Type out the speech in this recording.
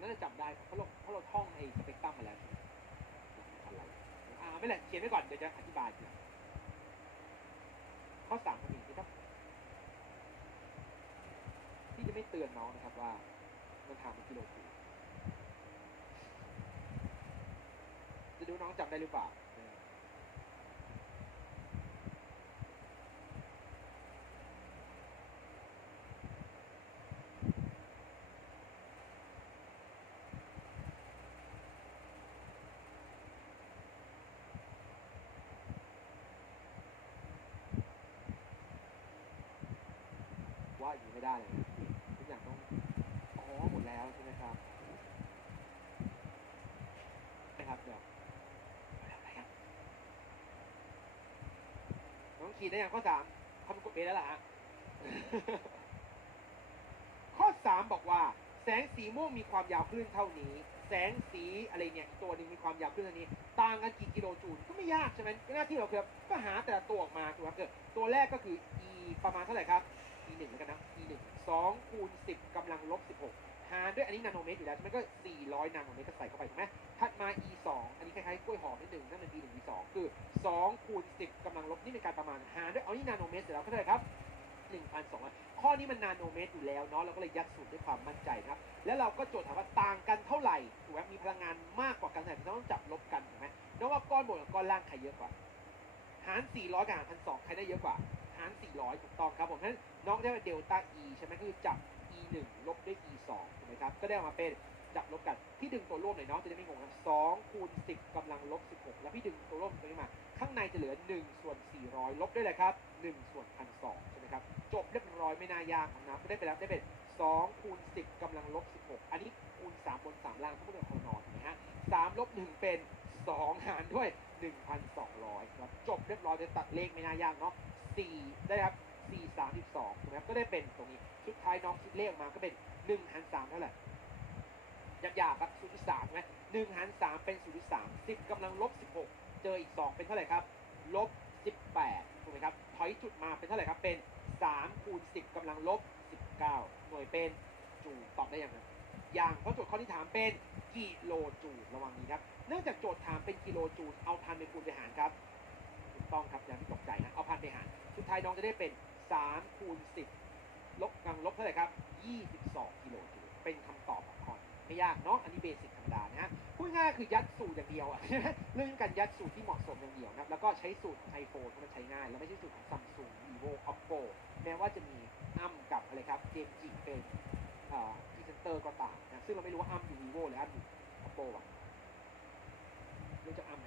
มันน่าจะจำได้เพราะเราเพราะเราท่องไอ้สเปกตรัมมาแล้วอะไรอ่าไม่แหละเขียนไว้ก่อนเดี๋ยวจะอธิบายทีหลังข้อสามมันมีที่ต้องที่จะไม่เตือนน้องนะครับว่ามันทำเป็นกิโลจูลจะดูน้องจำได้หรือเปล่า ว่าอยู่ไม่ได้เลยทุกอย่างต้องอ๋อหมดแล้วใช่ไหมครับนะครับเดี๋ยวน้องขีดได้ยังข้อสามทำกดเบแล้วล่ะฮะข้อสามบอกว่า แสงสีม่วงมีความยาวคลื่นเท่านี้ แสงสีอะไรเนี่ยอีกตัวหนึ่งมีความยาวคลื่นเท่านี้ ต่างกันกี่กิโลจูลก็ไม่ยากใช่ไหมหน้าที่เราคือก็หาแต่ละตัวออกมาถูกไหมเกิดตัวแรกก็คือ e ประมาณเท่าไหร่ครับ e หนึ่งแล้วกันนะ e หนึ่งสองคูณสิบกำลังลบสิบหกหารด้วยอันนี้นาโนเมตรอยู่แล้วใช่ไหมก็สี่ร้อยนาโนเมตรก็ใส่เข้าไปถูกไหมถัดมา e สองอันนี้คล้ายๆกล้วยหอมนิดหนึ่งนั่นเป็น e หนึ่ง e สองคือสองคูณสิบกำลังลบนี่เป็นการประมาณ หารด้วยเอานี่นาโนเมตรเสร็จแล้วก็เท่าไหร่ครับหนึ่งพันสองร้อยข้อนี้มันนาโนเมตรอยู่แล้วเนาะเราก็เลยยัดสูตรด้วยความมั่นใจครับ แล้วเราก็โจทย์ถามว่าต่างกันเท่าไหร่ถูกไหมมีพลังงานมากกว่ากันแต่ต้องจับลบกันถูกไหมแล้วว่าก้อนบนกับก้อนล่างใครเยอะกว่า หาร 400 กับหารพันสใครได้เยอะกว่า หาร 400 ถูกต้องครับผมนั้นน้องได้เป็นเดลต้า e ใช่ไหมคือจับ e 1ลบด้วย e 2ถูกไหมครับ ก็ได้ออกมาเป็นจับลบกัน พี่ดึงตัวร่วมหน่อยเนาะจะได้ไม่งงนะ2คูณ 10กำลังลบ 16 แล้วพี่ดึงตัวร่วมตัวนี้มา ข้างในจะเหลือ 1 ส่วน 400 ลบด้วยเลยครับ 1 ส่วน1,200ใช่ไหมครับ จบเรียบร้อยไม่น่ายากน้ำก็ได้ไปแล้วได้เป็น2คูณ 10กำลังลบ 16 อันนี้คูณ3บน3ล่างทั้งหมดเป็นคอนอถูกไหมฮะ3ลบ1เป็น 2 หารด้วย 1,200ครับจบเรียบร้อยจะตัดเลขไม่น่ายากเนาะ4ได้ครับ4 32ถูกไหมครับก็ได้เป็นตรงนี้สุดท้ายน้องคิดเลขมาก็เป็น1หาร3เท่าไหร่ยาบๆครับ0.3ใช่ไหม1หาร3เป็น0.3 10กำลังลบ16เจออีก2เป็นเท่าไหร่ครับลบ18ถูกไหมครับถอยจุดมาเป็นเท่าไหร่ครับเป็น3คูณ10กำลังลบ19หน่วยเป็นจูตอบได้ยังไงอย่างเพราะโจทย์ข้อที่ถามเป็น กิโลจูลระวังนี้ครับเนื่องจากโจทย์ถามเป็นกิโลจูลเอาพันไปคูณไปหารครับถูกต้องครับอย่าไม่ตกใจนะเอาพันไปหารสุดท้ายน้องจะได้เป็น3คูณ10ลบกำลังลบเท่าไหร่ครับ22กิโลจูลเป็นคำตอบของข้อนี้ไม่ยากเนาะอันนี้เบสิกธรรมดานะฮะพูดง่ายคือยัดสูตรอย่างเดียวอะเรื่องการยัดสูตรที่เหมาะสมอย่างเดียวนะครับแล้วก็ใช้สูตรของ iPhone เพราะมันใช้ง่าย แล้วไม่ใช่สูตรของ Samsung Vivo Oppo แม้ว่าจะมีอ้ำกับอะไรครับเจมจิเป็นเอ่อพรี เตอร์ก็ตามนะซึ่งเราไม่รู้ว่าอัมอยู่วีโวหรืออัมอยู่ Oppo อะเรื่องจะอ้ำ